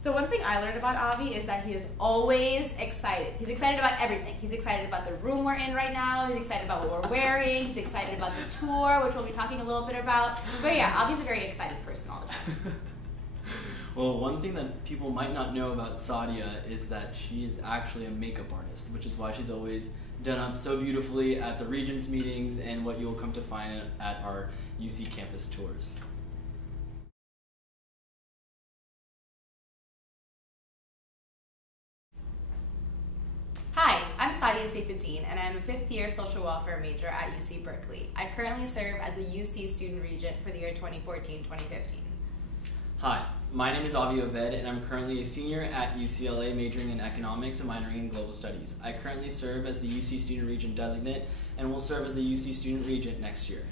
So one thing I learned about Avi is that he is always excited. He's excited about everything. He's excited about the room we're in right now. He's excited about what we're wearing. He's excited about the tour, which we'll be talking a little bit about. But yeah, Avi's a very excited person all the time. Well, one thing that people might not know about Sadia is that she is actually a makeup artist, which is why she's always done up so beautifully at the Regents meetings and what you'll come to find at our UC campus tours. Hi, I'm Sadia Saifuddin, and I'm a fifth-year social welfare major at UC Berkeley. I currently serve as the UC Student Regent for the year 2014-2015. Hi, my name is Avi Oved, and I'm currently a senior at UCLA majoring in economics and minoring in global studies. I currently serve as the UC Student Regent-Designate and will serve as the UC Student Regent next year.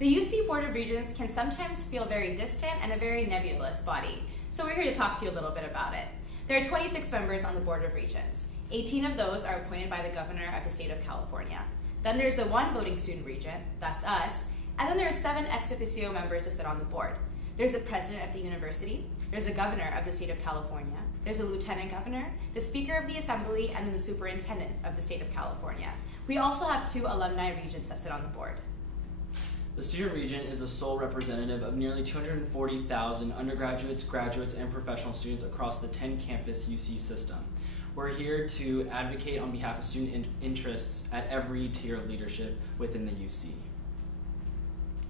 The UC Board of Regents can sometimes feel very distant and a very nebulous body, so we're here to talk to you a little bit about it. There are 26 members on the Board of Regents. 18 of those are appointed by the governor of the state of California. Then there's the one voting student regent, that's us, and then there are 7 ex officio members that sit on the board. There's a president of the university, there's a governor of the state of California, there's a lieutenant governor, the speaker of the assembly, and then the superintendent of the state of California. We also have 2 alumni regents that sit on the board. The Student Regent is the sole representative of nearly 240,000 undergraduates, graduates, and professional students across the 10-campus UC system. We're here to advocate on behalf of student interests at every tier of leadership within the UC.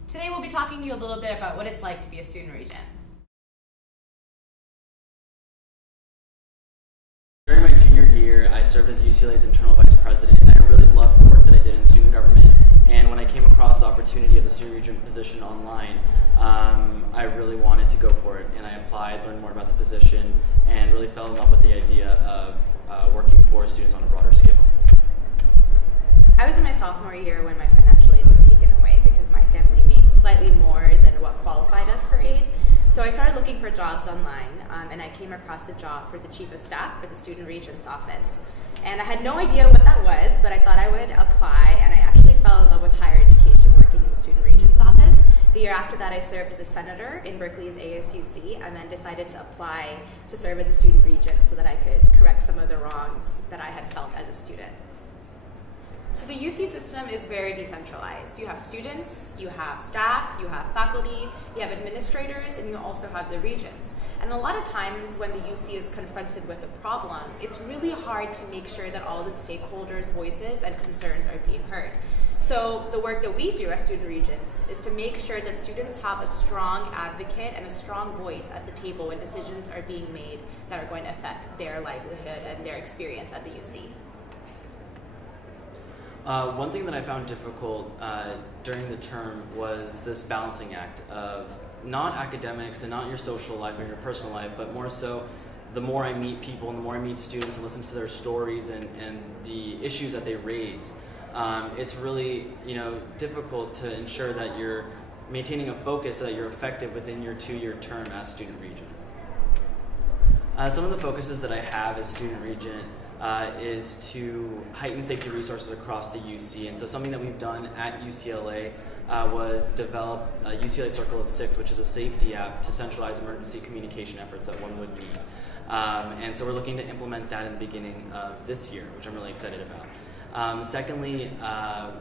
Today we'll be talking to you a little bit about what it's like to be a student regent. During my junior year, I served as UCLA's internal vice president, and I really loved the work that I did in student government. And when I came across the opportunity of the student regent position online, I really wanted to go for it. And I applied, learned more about the position, and really fell in love with the idea of working for students on a broader scale. I was in my sophomore year when my financial aid was taken away because my family made slightly more than what qualified us for aid. So I started looking for jobs online, and I came across a job for the chief of staff for the Student Regent's office. And I had no idea what that was, but I thought I would apply, and I actually fell in love with higher education working in the Student Regent's office. The year after that, I served as a senator in Berkeley's ASUC, and then decided to apply to serve as a student regent so that I could correct some of the wrongs that I had felt as a student. So the UC system is very decentralized. You have students, you have staff, you have faculty, you have administrators, and you also have the regents. And a lot of times when the UC is confronted with a problem, it's really hard to make sure that all the stakeholders' voices and concerns are being heard. So the work that we do as student regents is to make sure that students have a strong advocate and a strong voice at the table when decisions are being made that are going to affect their livelihood and their experience at the UC. One thing that I found difficult during the term was this balancing act of not academics and not your social life or your personal life, but more so the more I meet people and the more I meet students and listen to their stories and the issues that they raise. It's really difficult to ensure that you're maintaining a focus so that you're effective within your 2-year term as student regent. Some of the focuses that I have as student regent is to heighten safety resources across the UC. And so something that we've done at UCLA was develop a UCLA Circle of 6, which is a safety app to centralize emergency communication efforts that one would need. And so we're looking to implement that in the beginning of this year, which I'm really excited about. Secondly,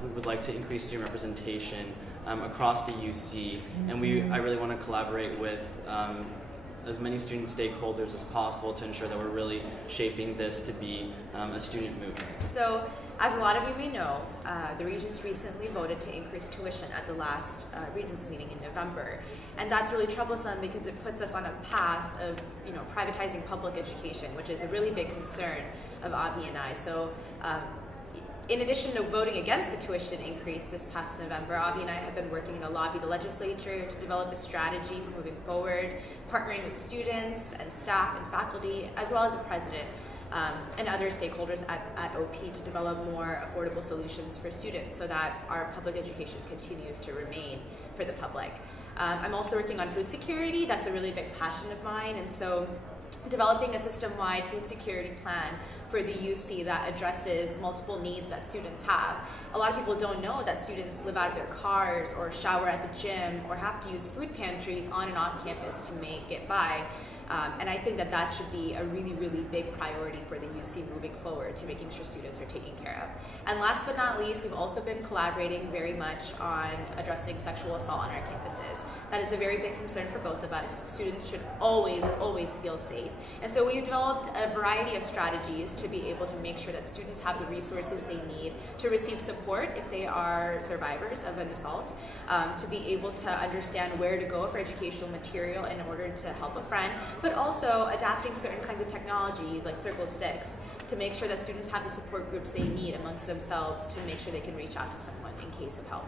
we would like to increase student representation across the UC, and I really want to collaborate with as many student stakeholders as possible to ensure that we're really shaping this to be a student movement. So, as a lot of you may know, the Regents recently voted to increase tuition at the last Regents meeting in November. And that's really troublesome because it puts us on a path of privatizing public education, which is a really big concern of Avi and I. So, in addition to voting against the tuition increase this past November, Avi and I have been working to lobby the legislature to develop a strategy for moving forward, partnering with students and staff and faculty, as well as the president and other stakeholders at OP to develop more affordable solutions for students so that our public education continues to remain for the public. I'm also working on food security. That's a really big passion of mine, and so developing a system-wide food security plan for the UC that addresses multiple needs that students have. A lot of people don't know that students live out of their cars or shower at the gym or have to use food pantries on and off campus to make it by. And I think that that should be a really, really big priority for the UC moving forward to making sure students are taken care of. And last but not least, we've also been collaborating very much on addressing sexual assault on our campuses. That is a very big concern for both of us. Students should always, always feel safe. And so we've developed a variety of strategies to be able to make sure that students have the resources they need to receive support if they are survivors of an assault, to be able to understand where to go for educational material in order to help a friend, but also adapting certain kinds of technologies like Circle of Six to make sure that students have the support groups they need amongst themselves to make sure they can reach out to someone in case of help.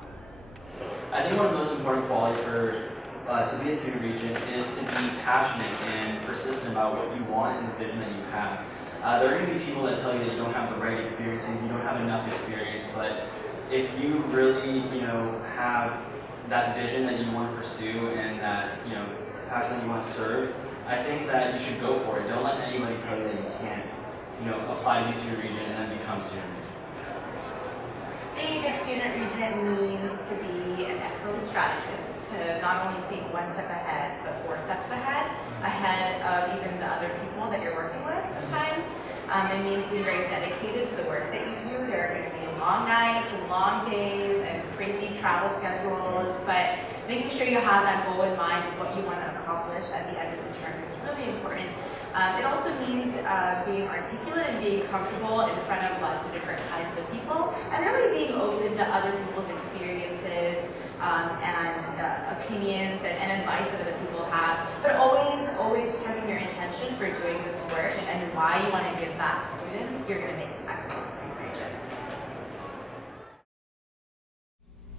I think one of the most important qualities to be a student regent is to be passionate and persistent about what you want and the vision that you have. There are going to be people that tell you that you don't have the right experience and you don't have enough experience, but if you really, have that vision that you want to pursue and that, passion that you want to serve, I think that you should go for it. Don't let anybody tell you that you can't, apply to be student regent and then become student regent. Being a student regent means to be an excellent strategist, to not only think one step ahead, but 4 steps ahead of even the other people that you're working with sometimes. It means being very dedicated to the work that you do. There are going to be long nights and long days and crazy travel schedules, but making sure you have that goal in mind of what you want to accomplish at the end of the term is really important. It also means being articulate and being comfortable in front of lots of different kinds of people, and really being open to other people's experiences and opinions and advice that other people have, but always checking your intention for doing this work and why you want to give back to students. You're going to make an excellent student regent.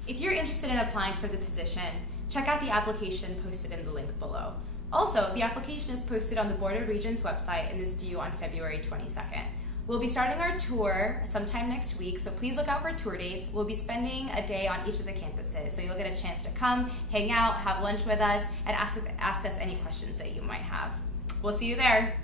If you're interested in applying for the position, check out the application posted in the link below. Also, the application is posted on the Board of Regents website and is due on February 22nd. We'll be starting our tour sometime next week, so please look out for tour dates. We'll be spending a day on each of the campuses, so you'll get a chance to come, hang out, have lunch with us, and ask us any questions that you might have. We'll see you there.